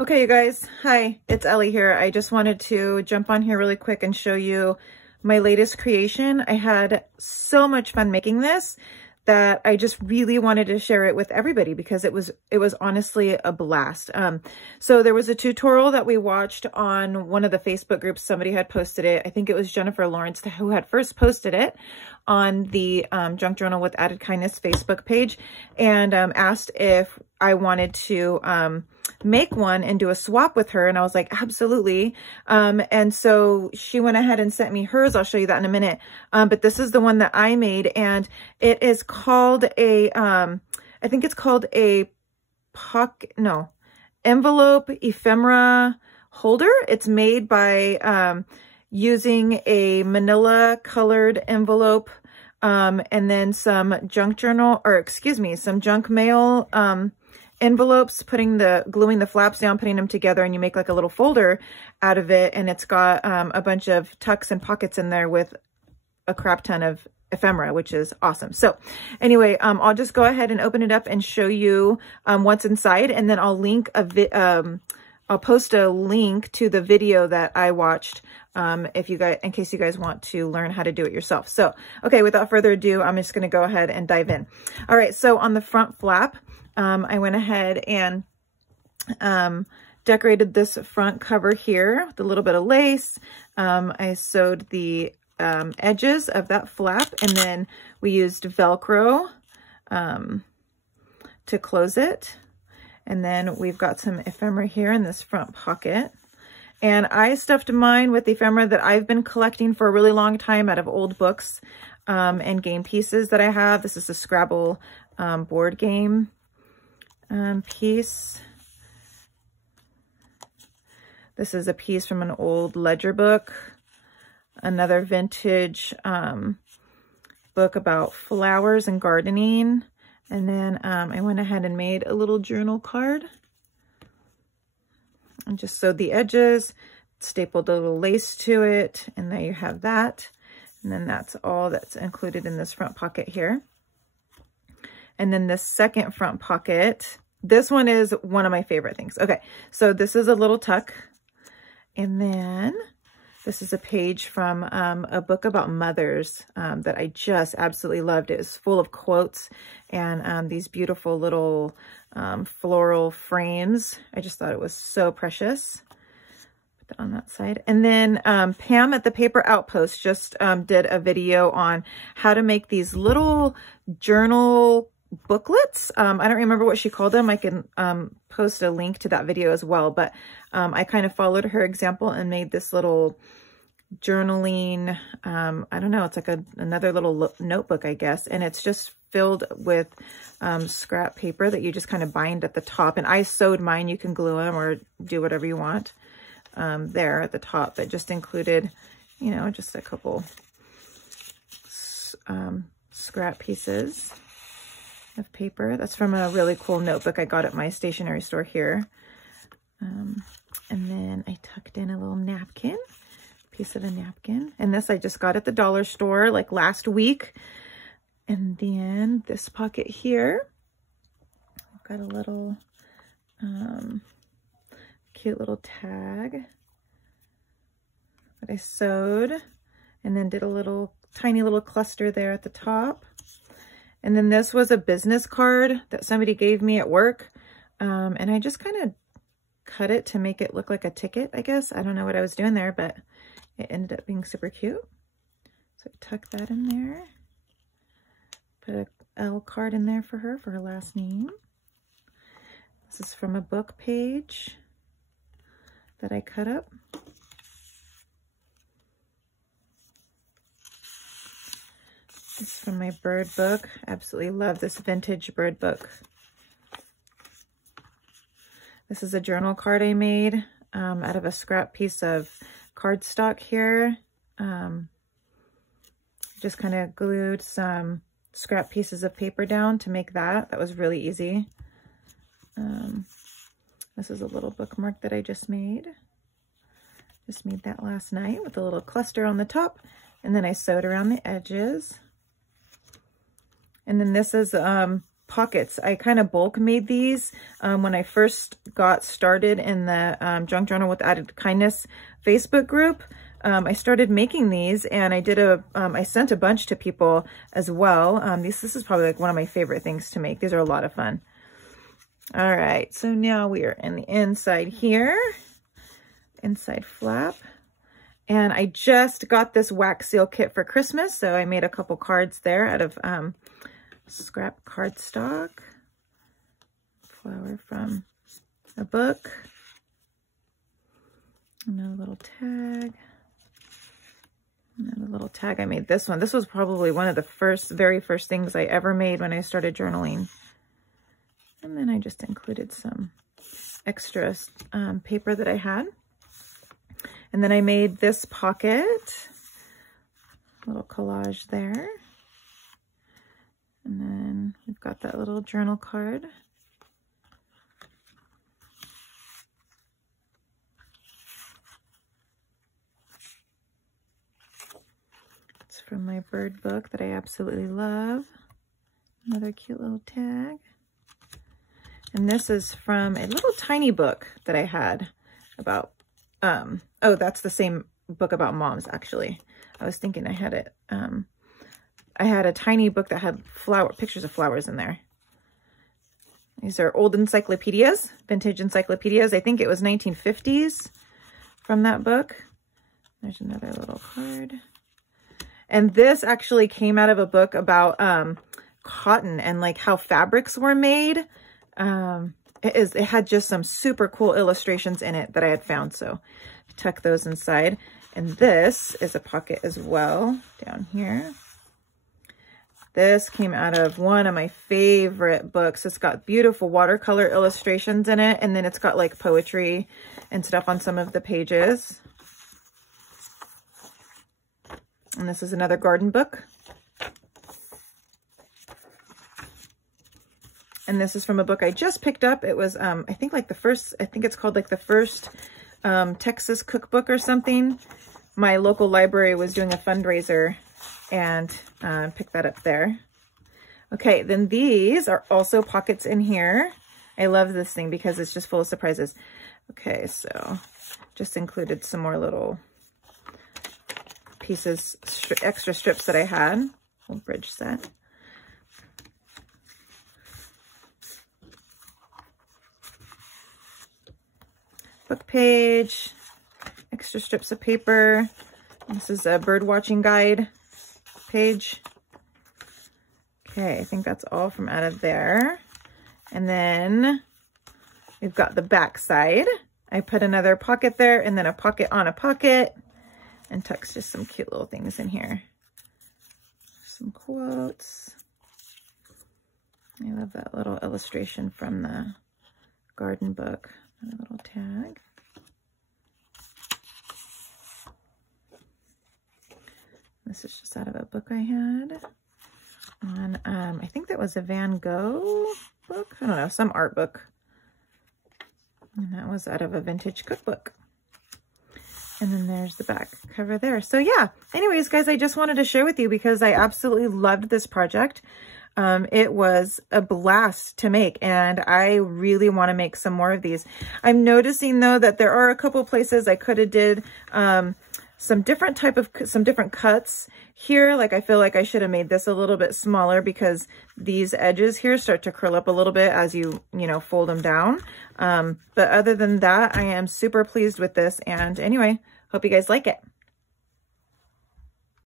Okay, you guys, hi, it's Ellie here. I just wanted to jump on here really quick and show you my latest creation. I had so much fun making this that I just really wanted to share it with everybody because it was honestly a blast. So there was a tutorial that we watched on one of the Facebook groups. Somebody had posted it. I think it was Jennifer Lawrence who had first posted it on the Junk Journal with Added Kindness Facebook page, and asked if I wanted to make one and do a swap with her. And I was like, absolutely. And so she went ahead and sent me hers. I'll show you that in a minute. But this is the one that I made, and it is called a, I think it's called a envelope ephemera holder. It's made by using a manila colored envelope, and then some junk mail, envelopes, gluing the flaps down, putting them together, and you make like a little folder out of it. And it's got a bunch of tucks and pockets in there with a crap ton of ephemera, which is awesome. So anyway, I'll just go ahead and open it up and show you what's inside, and then I'll link I'll post a link to the video that I watched in case you guys want to learn how to do it yourself. So, okay, without further ado, I'm just going to go ahead and dive in. All right, so on the front flap, I went ahead and decorated this front cover here with a little bit of lace. I sewed the edges of that flap, and then we used Velcro to close it. And then we've got some ephemera here in this front pocket. And I stuffed mine with ephemera that I've been collecting for a really long time out of old books and game pieces that I have. This is a Scrabble board game piece. This is a piece from an old ledger book, another vintage book about flowers and gardening. And then I went ahead and made a little journal card and just sewed the edges, stapled a little lace to it, and there you have that. And then that's all that's included in this front pocket here. And then this second front pocket, this one is one of my favorite things. Okay, so this is a little tuck. And then this is a page from a book about mothers that I just absolutely loved. It was full of quotes and these beautiful little floral frames. I just thought it was so precious. Put that on that side. And then Pam at the Paper Outpost just did a video on how to make these little journal booklets. I don't remember what she called them. I can post a link to that video as well, but I kind of followed her example and made this little journaling, I don't know, it's like another little notebook, I guess, and it's just filled with scrap paper that you just kind of bind at the top. And I sewed mine. You can glue them or do whatever you want there at the top, but just included, you know, just a couple scrap pieces of paper. That's from a really cool notebook I got at my stationery store here. And then I tucked in a little napkin, piece of a napkin. And this I just got at the dollar store like last week. And then this pocket here, I've got a little cute little tag that I sewed, and then did a little tiny little cluster there at the top. And then this was a business card that somebody gave me at work. And I just kind of cut it to make it look like a ticket, I guess. I don't know what I was doing there, but it ended up being super cute. So I tucked that in there. Put a L card in there for her last name. This is from a book page that I cut up. This is from my bird book. Absolutely love this vintage bird book. This is a journal card I made out of a scrap piece of cardstock here. Just kind of glued some scrap pieces of paper down to make that. That was really easy. This is a little bookmark that I just made. Just made that last night with a little cluster on the top, and then I sewed around the edges. And then this is pockets. I kind of bulk made these when I first got started in the Junk Journal with Added Kindness Facebook group. I started making these, and I did I sent a bunch to people as well. This is probably like one of my favorite things to make. These are a lot of fun. All right, so now we are in the inside here, inside flap. And I just got this wax seal kit for Christmas, so I made a couple cards there out of scrap cardstock, flower from a book, and a little tag. And a little tag. I made this one. This was probably one of the very first things I ever made when I started journaling. And then I just included some extra paper that I had. And then I made this pocket, little collage there. And then we've got that little journal card. It's from my bird book that I absolutely love. Another cute little tag. And this is from a little tiny book that I had about, oh, that's the same book about moms, actually. I was thinking I had it, I had a tiny book that had pictures of flowers in there. These are old encyclopedias, vintage encyclopedias. I think it was 1950s from that book. There's another little card. And this actually came out of a book about cotton and like how fabrics were made. It had just some super cool illustrations in it that I had found, so tuck those inside. And this is a pocket as well down here. This came out of one of my favorite books. It's got beautiful watercolor illustrations in it, and then it's got like poetry and stuff on some of the pages. And this is another garden book. And this is from a book I just picked up. It was, I think it's called like the first Texas cookbook or something. My local library was doing a fundraiser and picked that up there. Okay, then these are also pockets in here. I love this thing because it's just full of surprises. Okay, so just included some more little pieces, extra strips that I had. Little bridge set. Book page, extra strips of paper. This is a bird watching guide page. Okay, I think that's all from out of there. And then we've got the back side. I put another pocket there and then a pocket on a pocket and tucks just some cute little things in here. Some quotes. I love that little illustration from the garden book. A little tag. This is just out of a book I had on, I think that was a Van Gogh book. I don't know, some art book. And that was out of a vintage cookbook. And then there's the back cover there. So yeah, anyways, guys, I just wanted to share with you because I absolutely loved this project. It was a blast to make, and I really want to make some more of these. I'm noticing though that there are a couple places I could have did some different cuts here. Like I feel like I should have made this a little bit smaller because these edges here start to curl up a little bit as you fold them down. But other than that, I am super pleased with this. And anyway, hope you guys like it.